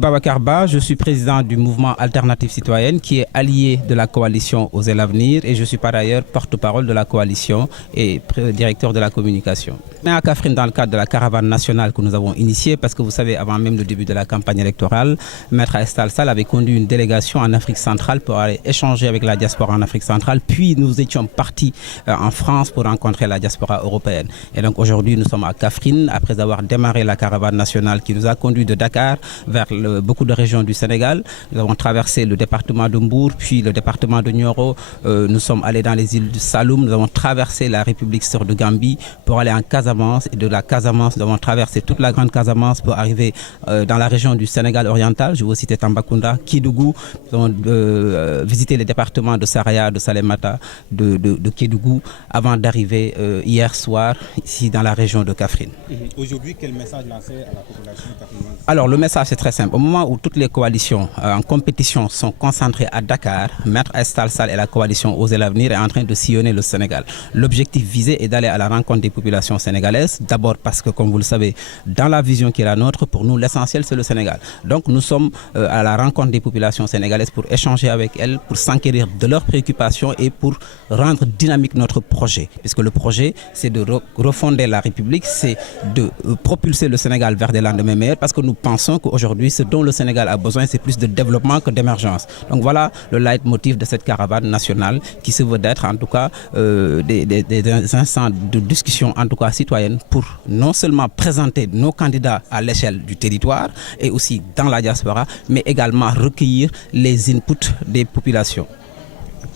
Babacar Ba, je suis président du mouvement Alternative Citoyenne qui est allié de la coalition Osez l'Avenir et je suis par ailleurs porte-parole de la coalition et directeur de la communication. On est à Kaffrine dans le cadre de la caravane nationale que nous avons initiée parce que vous savez, avant même le début de la campagne électorale, Maître Aïssata Tall Sall avait conduit une délégation en Afrique centrale pour aller échanger avec la diaspora en Afrique centrale. Puis nous étions partis en France pour rencontrer la diaspora européenne. Et donc aujourd'hui nous sommes à Kaffrine après avoir démarré la caravane nationale qui nous a conduit de Dakar vers beaucoup de régions du Sénégal. Nous avons traversé le département de Mbour, puis le département de Nioro. Nous sommes allés dans les îles du Saloum. Nous avons traversé la République sœur de Gambie pour aller en Casamance. Et de la Casamance, nous avons traversé toute la grande Casamance pour arriver dans la région du Sénégal oriental. Je vous citer Tambacounda, Kédougou. Nous avons visité les départements de Saraya, de Salémata, de Kédougou, avant d'arriver hier soir ici dans la région de Kaffrine. Aujourd'hui, quel message lancer à la population kaffrinoise? Alors le message est très simple. Au moment où toutes les coalitions en compétition sont concentrées à Dakar, Maître Aïssata Tall Sall et la coalition Osez l'Avenir est en train de sillonner le Sénégal. L'objectif visé est d'aller à la rencontre des populations sénégalaises. D'abord parce que, comme vous le savez, dans la vision qui est la nôtre, pour nous, l'essentiel, c'est le Sénégal. Donc nous sommes à la rencontre des populations sénégalaises pour échanger avec elles, pour s'enquérir de leurs préoccupations et pour rendre dynamique notre projet. Puisque le projet, c'est de refonder la République, c'est de propulser le Sénégal vers des lendemains meilleurs, parce que nous pensons qu'aujourd'hui, ce dont le Sénégal a besoin, c'est plus de développement que d'émergence. Donc voilà le leitmotiv de cette caravane nationale qui se veut d'être en tout cas des instants de discussion en tout cas citoyenne pour non seulement présenter nos candidats à l'échelle du territoire et aussi dans la diaspora, mais également recueillir les inputs des populations.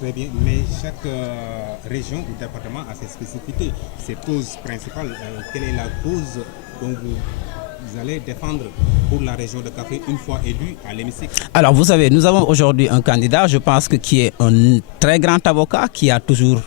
Très bien, mais chaque région ou département a ses spécificités, ses causes principales. Quelle est la cause dont vous allez défendre pour la région de Kaffrine une fois élu à l'hémicycle? Alors vous savez, nous avons aujourd'hui un candidat, je pense qui est un très grand avocat qui a toujours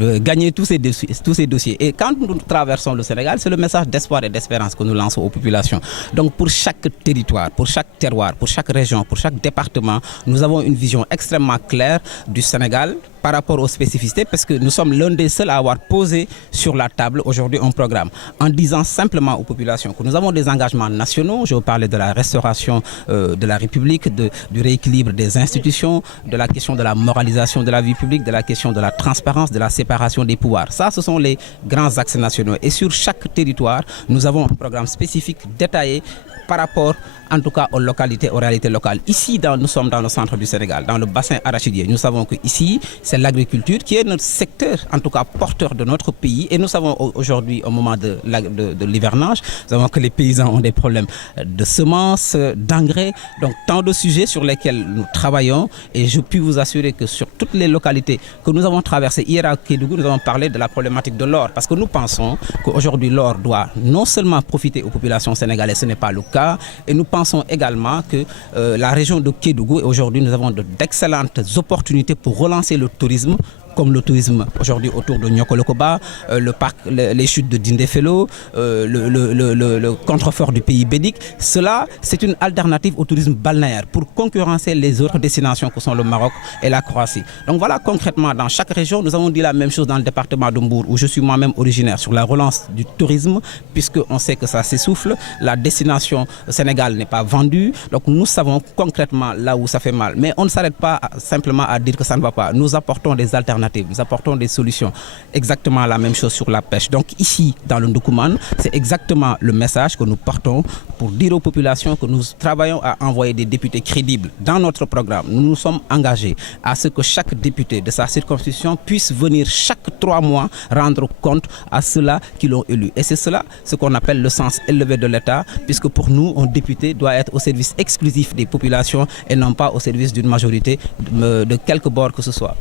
gagner tous ces dossiers. Et quand nous traversons le Sénégal, c'est le message d'espoir et d'espérance que nous lançons aux populations. Donc pour chaque territoire, pour chaque terroir, pour chaque région, pour chaque département, nous avons une vision extrêmement claire du Sénégal par rapport aux spécificités, parce que nous sommes l'un des seuls à avoir posé sur la table aujourd'hui un programme en disant simplement aux populations que nous avons des engagements nationaux. Je vous parlais de la restauration de la République, du rééquilibre des institutions, de la question de la moralisation de la vie publique, de la question de la transparence, de la séparation des pouvoirs. Ça, ce sont les grands axes nationaux. Et sur chaque territoire, nous avons un programme spécifique détaillé par rapport en tout cas aux localités, aux réalités locales. Ici, nous sommes dans le centre du Sénégal, dans le bassin arachidier. Nous savons que ici, c'est l'agriculture qui est notre secteur, en tout cas porteur de notre pays. Et nous savons aujourd'hui, au moment de l'hivernage, nous savons que les paysans ont des problèmes de semences, d'engrais. Donc, tant de sujets sur lesquels nous travaillons. Et je puis vous assurer que sur toutes les localités que nous avons traversées, hier à Kédougou, nous avons parlé de la problématique de l'or. Parce que nous pensons qu'aujourd'hui, l'or doit non seulement profiter aux populations sénégalaises, ce n'est pas le cas. Et nous pensons également que la région de Kédougou, aujourd'hui nous avons d'excellentes opportunités pour relancer le tourisme, comme le tourisme aujourd'hui autour de Nyokolokoba, le parc, les chutes de Dindéfelo, le contrefort du pays bédique. Cela, c'est une alternative au tourisme balnéaire pour concurrencer les autres destinations que sont le Maroc et la Croatie. Donc voilà, concrètement, dans chaque région, nous avons dit la même chose dans le département de Mbour, où je suis moi-même originaire, sur la relance du tourisme, puisqu'on sait que ça s'essouffle. La destination Sénégal n'est pas vendue. Donc nous savons concrètement là où ça fait mal. Mais on ne s'arrête pas simplement à dire que ça ne va pas. Nous apportons des alternatives. Nous apportons des solutions. Exactement la même chose sur la pêche. Donc ici, dans le Ndoukoumane, c'est exactement le message que nous portons pour dire aux populations que nous travaillons à envoyer des députés crédibles. Dans notre programme, nous nous sommes engagés à ce que chaque député de sa circonscription puisse venir chaque 3 mois rendre compte à ceux-là qui l'ont élu. Et c'est cela ce qu'on appelle le sens élevé de l'État, puisque pour nous, un député doit être au service exclusif des populations et non pas au service d'une majorité de quelque bord que ce soit.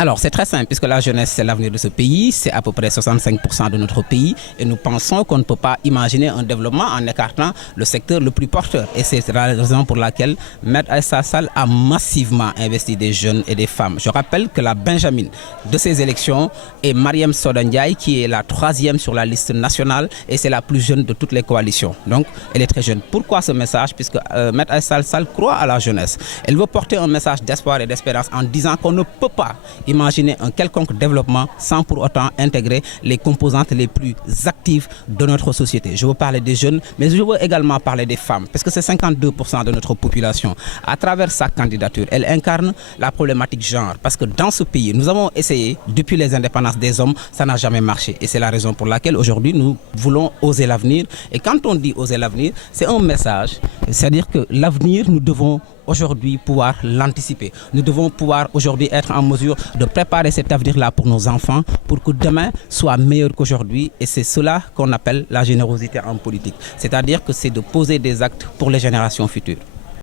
Alors, c'est très simple, puisque la jeunesse, c'est l'avenir de ce pays, c'est à peu près 65% de notre pays, et nous pensons qu'on ne peut pas imaginer un développement en écartant le secteur le plus porteur. Et c'est la raison pour laquelle Maître Aïssata Tall Sall a massivement investi des jeunes et des femmes. Je rappelle que la benjamine de ces élections est Mariam Soda Ndiaye, qui est la 3e sur la liste nationale, et c'est la plus jeune de toutes les coalitions. Donc, elle est très jeune. Pourquoi ce message? Puisque Maître Aïssata Tall Sall croit à la jeunesse. Elle veut porter un message d'espoir et d'espérance en disant qu'on ne peut pas imaginer un quelconque développement sans pour autant intégrer les composantes les plus actives de notre société. Je veux parler des jeunes, mais je veux également parler des femmes, parce que c'est 52% de notre population. À travers sa candidature, elle incarne la problématique genre, parce que dans ce pays, nous avons essayé, depuis les indépendances des hommes, ça n'a jamais marché. Et c'est la raison pour laquelle aujourd'hui, nous voulons oser l'avenir. Et quand on dit oser l'avenir, c'est un message, c'est-à-dire que l'avenir, nous devons aujourd'hui pouvoir l'anticiper. Nous devons pouvoir aujourd'hui être en mesure de préparer cet avenir-là pour nos enfants, pour que demain soit meilleur qu'aujourd'hui. Et c'est cela qu'on appelle la générosité en politique. C'est-à-dire que c'est de poser des actes pour les générations futures.